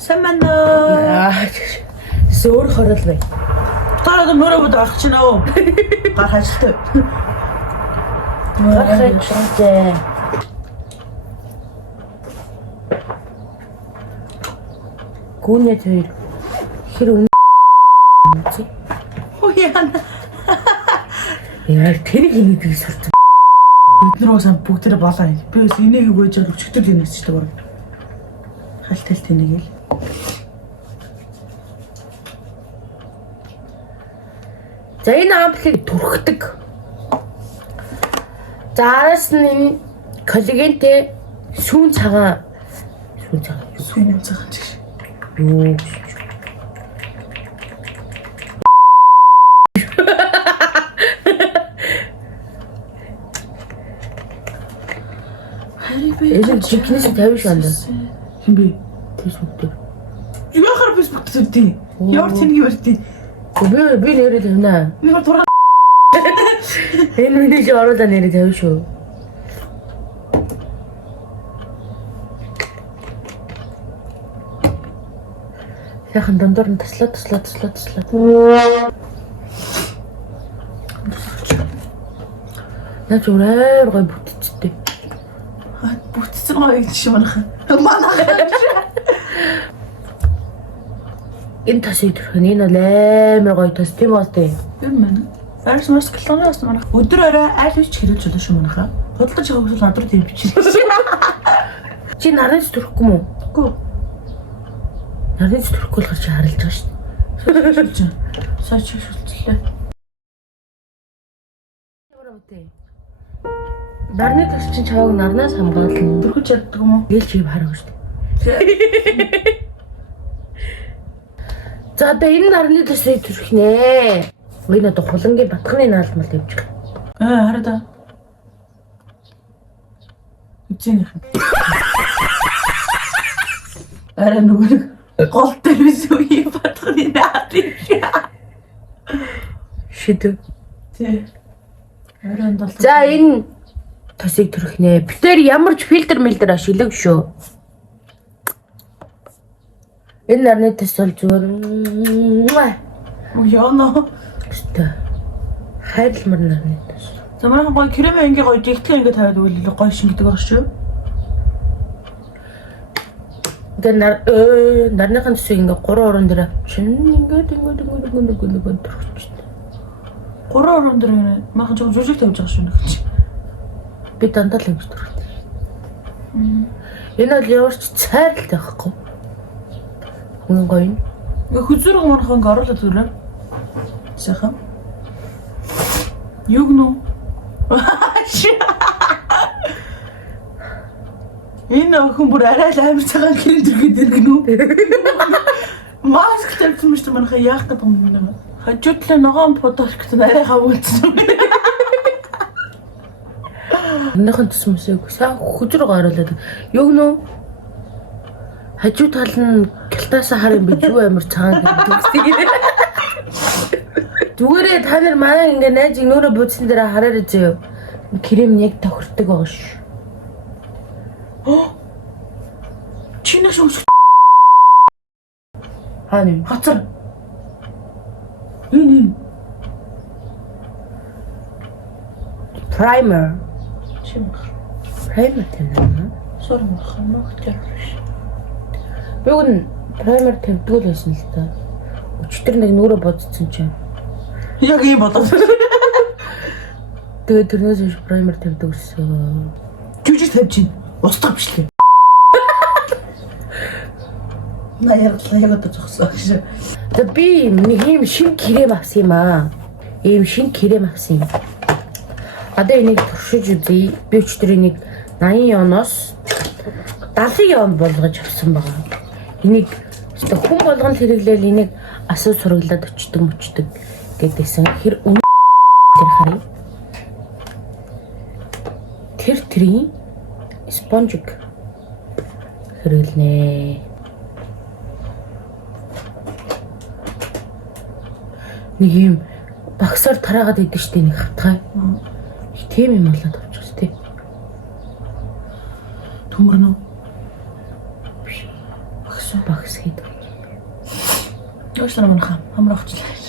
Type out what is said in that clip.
Самана. Зөөр хорол бай. Тараад мөрөө бод авах чинь оо. Гар хажилтай. Гарахчтэй. Гүнээ тэр хэр үнэ чи. Оо яана. Яа тэр хинэдэг сурч. Бид нар уусан бүгд тэрэ болоо. Би бас энийг өгөөж өчтөр хинэсчдэг баг. Халталт энийг л. За энэ амплыг түрхдэг. За араас нь энэ коллагентэй сүүн цагаан чиг. юу энэ чикнээс 50 шанд. Хин бэ? Facebook дээр. Яахаар Facebook дээр тий. Ямар тэнэг барьтий. Би нэрээ тавина. Нэг дураа. Энэ үнийг оруулаа нэрээ тавь шүү. Яхан дундуур нь таслаа. Наач үрээр гой бүтцтэй. Бүтцэн гоё гэж манайхан. Манайхан. Энэ тасыг төрх нь энэ амар гоё тас тийм үү тий. Юм байна. Арс мас гэлтоноос манайх өдөр орой аль биш хэрүүлж болно шүү манайхаа. Бодлож байгаа хүмүүс надруу тийм бичиж. Чи нарийнс төрөхгүй мүү? Гүү. Нарийнс төрөхгүй болохоор чи харилж байгаа шүү. Саач шүлтлээ. Нарны тас чинь чаваг нарнаас хамгаална. Төрхөж яддаг юм уу? Гээл чи харах шүү. За одоо энэ нарны тасыг төрөх нэ. Ой надад хулангийн батхны наалмал явчих. Хараа да. Үчинийх. Араа нөгөө гол дээрээс үе батхны наалт. Шидэв. Тий. Араа дол. За энэ тасыг төрөх нэ. Битээр ямар ч фильтр ашиглаг шүү. Энэ нарны тас бол зүгээр. Яна. Өстө. Хайрламар нарны тас. За манайхан гоё крем ингээ гоё дигтлээ ингээ тавиад үйл гоё шингэдэг баг шүү. Тэгээ нарныхан тасыг ингээ 3 орон дээр чин ингээ төрчихтэй. 3 орон дээр манайхан жоо жүжиг тавьж байгаа шүү нэг чи. Би дандаа л ингэ төрөхтэй. Энэ бол яварч цайралтай байхгүй. Хүн гоё. Хүзүүрэг манайхан ингээ оруулаад зүрээ. Сайхан. Юг нөө. Энэ охин бүр арай л амар цагаан гэрэн дэргээд иргэнүү. Маск тавьсан мэт манайхан яах гэдэг юм бэ? Хажуудлаа ногоон фотошкт арай хавуулсан. Нарныхан тас мөсөг сайн хүзүүрэг оруулаад. Юг нөө. Хажуу тал нь гялтаасаа харин би юу амар цагаан гэдэг. Зүгээрээ та нар манай ингээ найзыг нөөрэ будсан дээр хараарай зөө. Крем яг тохирдог байгаа ш. Чиний шүү. Хааны Хацар. Энэ primer. чимх. Primer тэнэ. Сормох ногтер. Би гэн primer тавьдгүй л байсан л та. Өчтөр нэг нөөрэ бодсон чинь. Яг юм бодож. Тэгээ тэрнээс биш primer тавьдаг гэсэн. Жүжиг тавьж чинь. Устгах бишлээ. Наярлаа яг одоо зогсоо гэж. За би нэг юм шин крем авсан юм аа. Ийм шин крем авсан юм. Одоо энийг туршиж үзье. Би өчтөр энийг 80 оноос 70 он болгож авсан байгаа. Энийг хүн болгон хэрэглээл энийг асуу сураглаад өчтдөг гэдээсэн. Хэр үнэ тэр харъя. Тэрийн спонжик хэрэглэнэ. Нэг юм багсаар тараагаад идэв штэ нэг хатгай. Тийм юм болоод авчихсан тий. Төмөрнө. Багс багс хийдэг. Уушлаа манайхаа. Хамраа авчлаа.